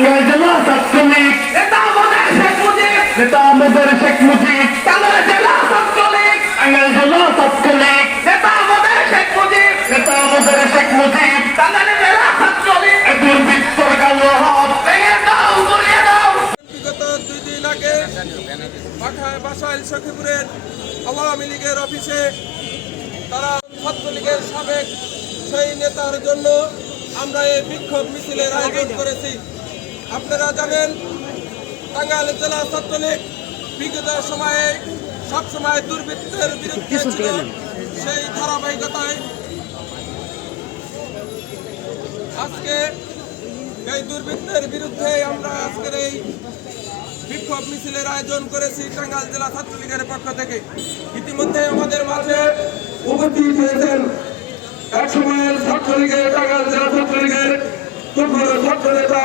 টাঙ্গাইল জেলা ছাত্রলীগ নেতা আমাদের শেখ মুজিব নেতা জেলা ছাত্রলীগ দুই দিন আগে সখীপুরের আওয়ামী লীগের অফিসে তারা ছাত্রলীগের সাবেক সেই নেতার জন্য আমরা এই বিক্ষোভ মিছিলের আয়োজন করেছি। আপনারা জানেন টাঙ্গাইল জেলা ছাত্রলীগ বিগত সময়ে সবসময় দুর্বৃত্তের বিরুদ্ধে ছিল সেই ধারাবাহিকতায়। আজকে এই দুর্বৃত্তের বিরুদ্ধে আমরা আজকের এই বিক্ষোভ মিছিলের আয়োজন করেছি টাঙ্গাইল জেলা ছাত্রলীগের পক্ষ থেকে। ইতিমধ্যে আমাদের মাঝে উপস্থিত হয়েছেন এক সময়ের ছাত্রলীগের টাঙ্গাইল জেলা ছাত্রলীগের ছাত্র নেতা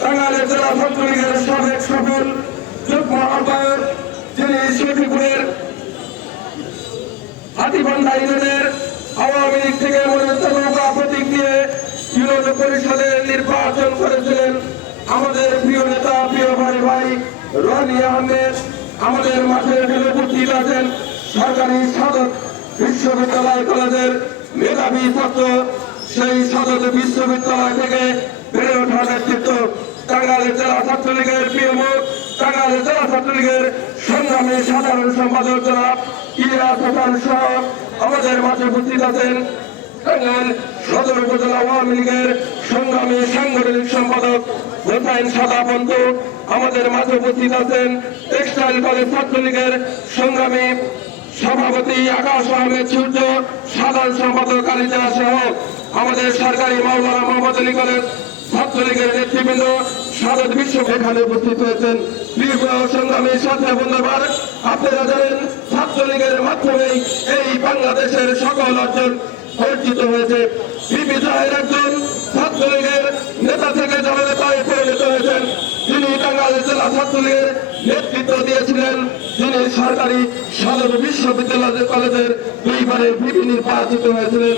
টাঙ্গাইল জেলা ছাত্রলীগের সাবেক সফল যুগ্ম আহ্বায়ক যিনি শফিপুরের হাতিবান্ধা ইউনিয়নের আওয়ামী লীগ থেকে নৌকা প্রতীক দিয়ে ইউনিয়ন পরিষদের নির্বাচন করেছিলেন আমাদের প্রিয় নেতা, প্রিয় ভাই ভাই রনি আহমেদ। আমাদের মাঠে উপস্থিত আছেন সরকারি সাধক বিশ্ববিদ্যালয় কলেজের মেধাবী ছাত্র। সেই সাধক বিশ্ববিদ্যালয় থেকে বেড়ে ওঠা নেতৃত্ব টাঙ্গাইল জেলা ছাত্রলীগের মুখ টাঙ্গাইল জেলা ছাত্রলীগের সংগ্রামী সাধারণ সম্পাদক জনাব সহ আমাদের মাঝে উপস্থিত আছেন সদর উপজেলা আওয়ামী লীগের সংগ্রামী সাংগঠনিক সম্পাদক হোসাইন সাদা বন্ধু আমাদের মাঝে উপস্থিত আছেন টেক্সটাইল কলেজ ছাত্রলীগের সংগ্রামী সভাপতি আকাশ আহমেদ সূর্য, সাধারণ সম্পাদক কালিজা সহ আমাদের সরকারি মাওলানা মোহাম্মদ আলী কলেজ ছাত্রলীগের নেতৃবৃন্দ সারদ বিশ্ব এখানে উপস্থিত হয়েছেন। সংগ্রামী সাথে বন্ধুবার আপনারা জানেন ছাত্রলীগের মাধ্যমেই এই বাংলাদেশের সকল অর্জন অর্জিত হয়েছে। বিপি জাহের একজন ছাত্রলীগের নেতা থেকে জননেতায় পরিণত হয়েছেন। তিনি টাঙ্গাইল জেলা ছাত্রলীগের নেতৃত্ব দিয়েছিলেন। তিনি সরকারি সদর বিশ্ববিদ্যালয় কলেজের দুইবারের বিপি নির্বাচিত হয়েছিলেন।